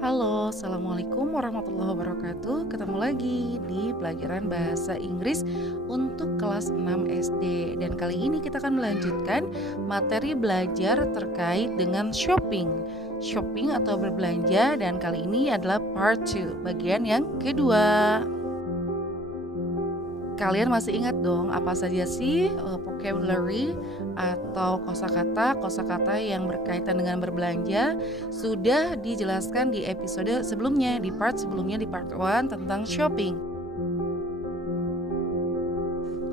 Halo, Assalamualaikum warahmatullahi wabarakatuh. Ketemu lagi di pelajaran bahasa Inggris untuk kelas 6 SD. Dan kali ini kita akan melanjutkan materi belajar terkait dengan shopping. Shopping atau berbelanja, dan kali ini adalah part 2, bagian yang kedua. Kalian masih ingat dong apa saja sih vocabulary atau kosakata yang berkaitan dengan berbelanja? Sudah dijelaskan di episode sebelumnya, di part sebelumnya, di part 1 tentang shopping.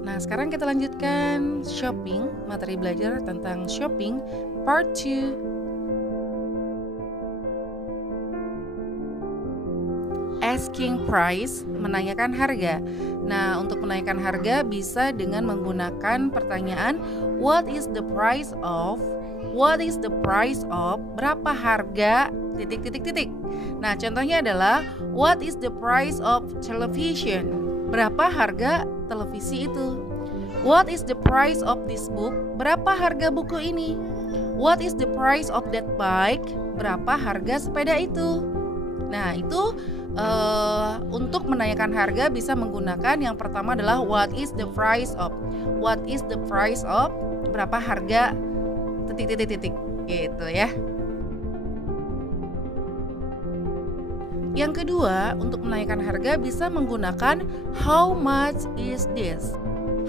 Nah, sekarang kita lanjutkan shopping, materi belajar tentang shopping part 2. Asking price, menanyakan harga. Nah, untuk menanyakan harga bisa dengan menggunakan pertanyaan what is the price of, what is the price of, berapa harga titik. Nah, contohnya adalah what is the price of television, berapa harga televisi itu. What is the price of this book, berapa harga buku ini. What is the price of that bike, berapa harga sepeda itu. Nah, itu untuk menanyakan harga bisa menggunakan yang pertama adalah what is the price of. What is the price of, berapa harga titik gitu ya. Yang kedua, untuk menanyakan harga bisa menggunakan how much is this.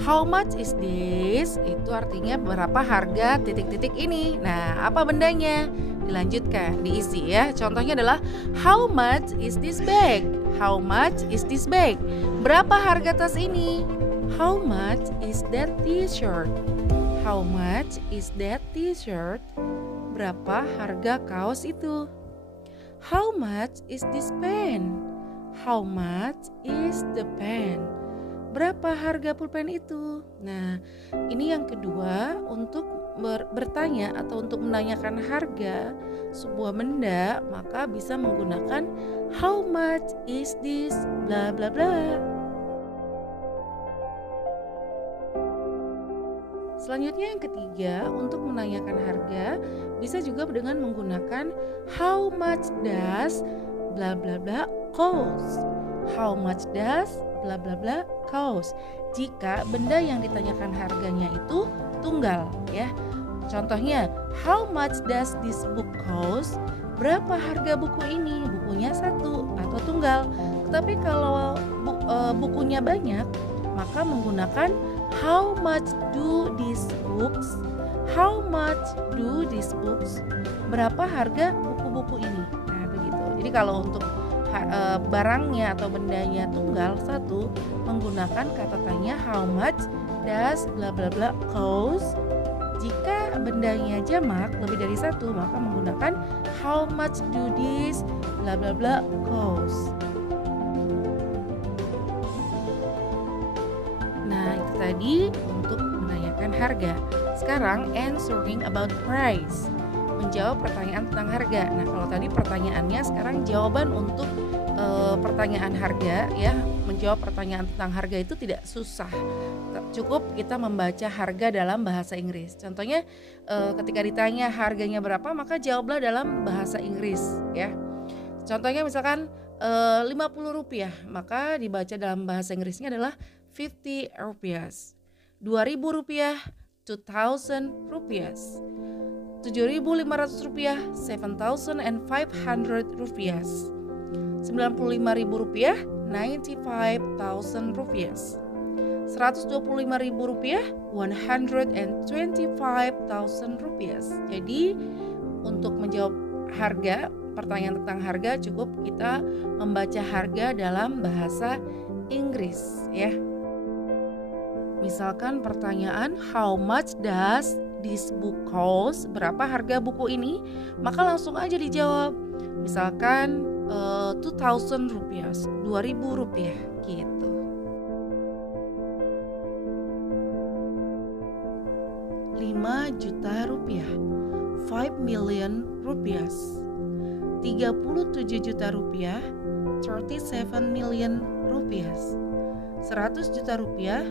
How much is this itu artinya berapa harga titik ini. Nah, apa bendanya? Dilanjutkan, diisi ya. Contohnya adalah how much is this bag? How much is this bag? Berapa harga tas ini? How much is that t-shirt? How much is that t-shirt? Berapa harga kaos itu? How much is this pen? How much is the pen? Berapa harga pulpen itu? Nah, ini yang kedua untuk bertanya atau untuk menanyakan harga sebuah benda, maka bisa menggunakan how much is this bla bla bla. Selanjutnya yang ketiga, untuk menanyakan harga bisa juga dengan menggunakan how much does bla bla bla cost. How much does bla bla bla cost. Jika benda yang ditanyakan harganya itu tunggal ya. Contohnya, how much does this book cost? Berapa harga buku ini? Bukunya satu atau tunggal. Tetapi kalau bukunya banyak, maka menggunakan how much do these books? How much do these books? Berapa harga buku-buku ini? Nah, begitu. Jadi kalau untuk barangnya atau bendanya tunggal satu, menggunakan kata tanya how much does bla bla bla cost. Jika bendanya jamak lebih dari satu, maka menggunakan how much do this bla bla bla cost. Nah, itu tadi untuk menanyakan harga. Sekarang answering about price, menjawab pertanyaan tentang harga. Nah, kalau tadi pertanyaannya, sekarang jawaban untuk pertanyaan harga ya. Menjawab pertanyaan tentang harga itu tidak susah. Cukup kita membaca harga dalam bahasa Inggris. Contohnya ketika ditanya harganya berapa, maka jawablah dalam bahasa Inggris ya. Contohnya misalkan 50 rupiah, maka dibaca dalam bahasa Inggrisnya adalah 50 rupiahs. 2.000 rupiah, 2,000 rupiahs. 7.500 rupiah, 7,500 rupiahs. 95.000 rupiah, 95,000 rupiahs. 125.000 rupiah, 125,000 rupiahs. Jadi untuk menjawab harga, pertanyaan tentang harga, cukup kita membaca harga dalam bahasa Inggris ya. Misalkan pertanyaan how much does this book cost? Berapa harga buku ini? Maka langsung aja dijawab. Misalkan 2,000 rupiah, 2.000 rupiah gitu. 5 juta rupiah, 5 million rupiah. 37 juta rupiah, 37 million rupiah. 100 juta rupiah,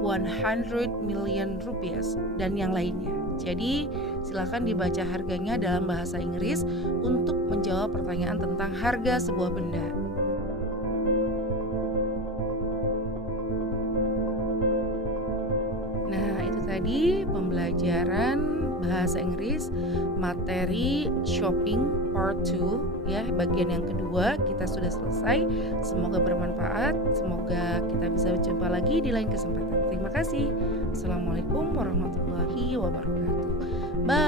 100 million rupees dan yang lainnya. Jadi silakan dibaca harganya dalam bahasa Inggris untuk menjawab pertanyaan tentang harga sebuah benda. Nah, itu tadi pembelajaran bahasa Inggris materi shopping part 2 ya, bagian yang kedua kita sudah selesai. Semoga bermanfaat, semoga kita bisa berjumpa lagi di lain kesempatan. Terima kasih. Assalamualaikum warahmatullahi wabarakatuh. Bye.